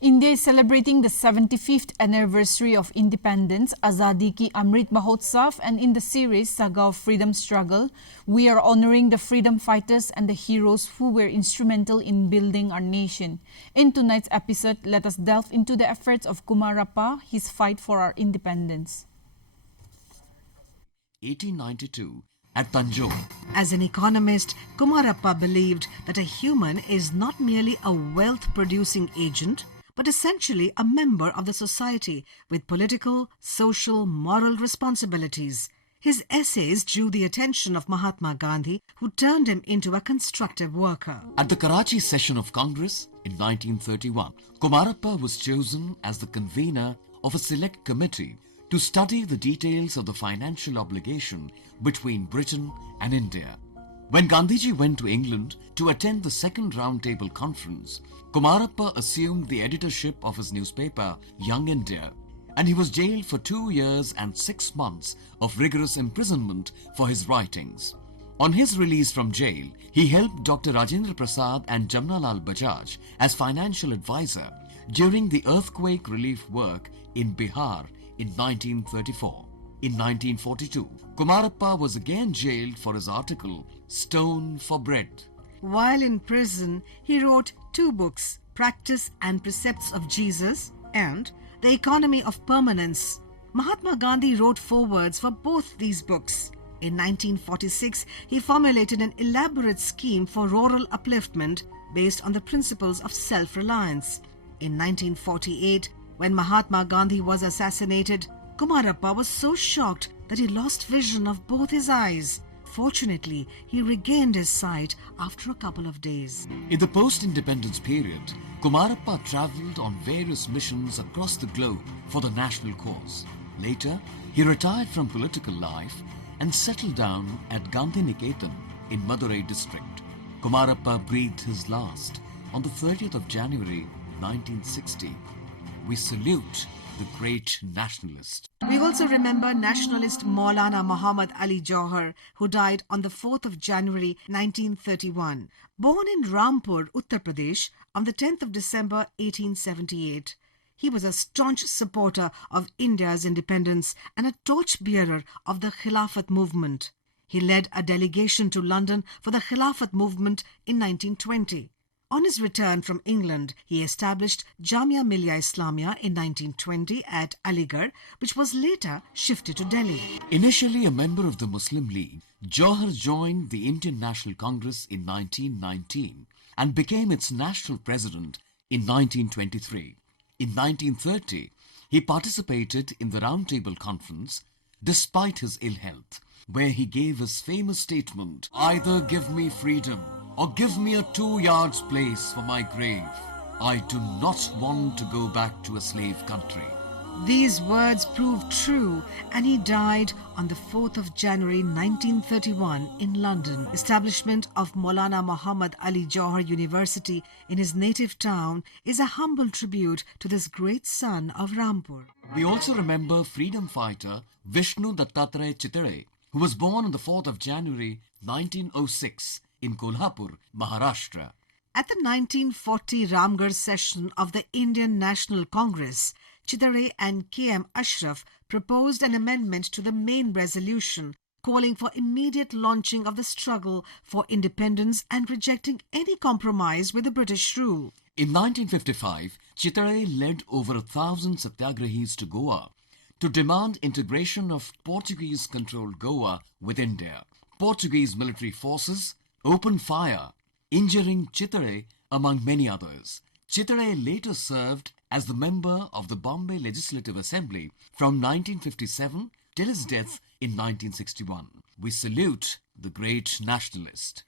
India is celebrating the 75th anniversary of independence, Azadi Ki Amrit Mahotsav, and in the series Saga of Freedom Struggle, we are honoring the freedom fighters and the heroes who were instrumental in building our nation. In tonight's episode, let us delve into the efforts of Kumarappa, his fight for our independence. 1892 at Tanjore. As an economist, Kumarappa believed that a human is not merely a wealth-producing agent, but essentially a member of the society with political, social, moral responsibilities. His essays drew the attention of Mahatma Gandhi, who turned him into a constructive worker. At the Karachi session of Congress in 1931, Kumarappa was chosen as the convener of a select committee to study the details of the financial obligation between Britain and India. When Gandhiji went to England to attend the second roundtable conference, Kumarappa assumed the editorship of his newspaper, Young India, and he was jailed for 2 years and 6 months of rigorous imprisonment for his writings. On his release from jail, he helped Dr. Rajendra Prasad and Jamnalal Bajaj as financial advisor during the earthquake relief work in Bihar in 1934. In 1942, Kumarappa was again jailed for his article, Stone for Bread. While in prison, he wrote 2 books, Practice and Precepts of Jesus and The Economy of Permanence. Mahatma Gandhi wrote forewords for both these books. In 1946, he formulated an elaborate scheme for rural upliftment based on the principles of self-reliance. In 1948, when Mahatma Gandhi was assassinated, Kumarappa was so shocked that he lost vision of both his eyes. Fortunately, he regained his sight after a couple of days. In the post-independence period, Kumarappa travelled on various missions across the globe for the national cause. Later, he retired from political life and settled down at Gandhi Niketan in Madurai district. Kumarappa breathed his last on the 30th of January 1960. We salute the great nationalist. We also remember nationalist Maulana Muhammad Ali Jauhar, who died on the 4th of January 1931. Born in Rampur, Uttar Pradesh, on the 10th of December 1878. He was a staunch supporter of India's independence and a torchbearer of the Khilafat movement. He led a delegation to London for the Khilafat movement in 1920. On his return from England, he established Jamia Millia Islamia in 1920 at Aligarh, which was later shifted to Delhi. Initially a member of the Muslim League, Jauhar joined the Indian National Congress in 1919 and became its national president in 1923. In 1930, he participated in the Roundtable Conference despite his ill health, where he gave his famous statement, "Either give me freedom or give me a 2 yards place for my grave. I do not want to go back to a slave country." These words proved true, and he died on the 4th of January 1931 in London. Establishment of Maulana Muhammad Ali Jauhar University in his native town is a humble tribute to this great son of Rampur. We also remember freedom fighter Vishnu Dattatreya Chitale, who was born on the 4th of January 1906 in Kolhapur, Maharashtra. At the 1940 Ramgarh session of the Indian National Congress, Chitale and K.M. Ashraf proposed an amendment to the main resolution calling for immediate launching of the struggle for independence and rejecting any compromise with the British rule. In 1955, Chitale led over 1,000 satyagrahis to Goa to demand integration of Portuguese-controlled Goa with India. Portuguese military forces opened fire, injuring Chitale among many others. Chitale later served as the member of the Bombay Legislative Assembly from 1957 till his death in 1961. We salute the great nationalist.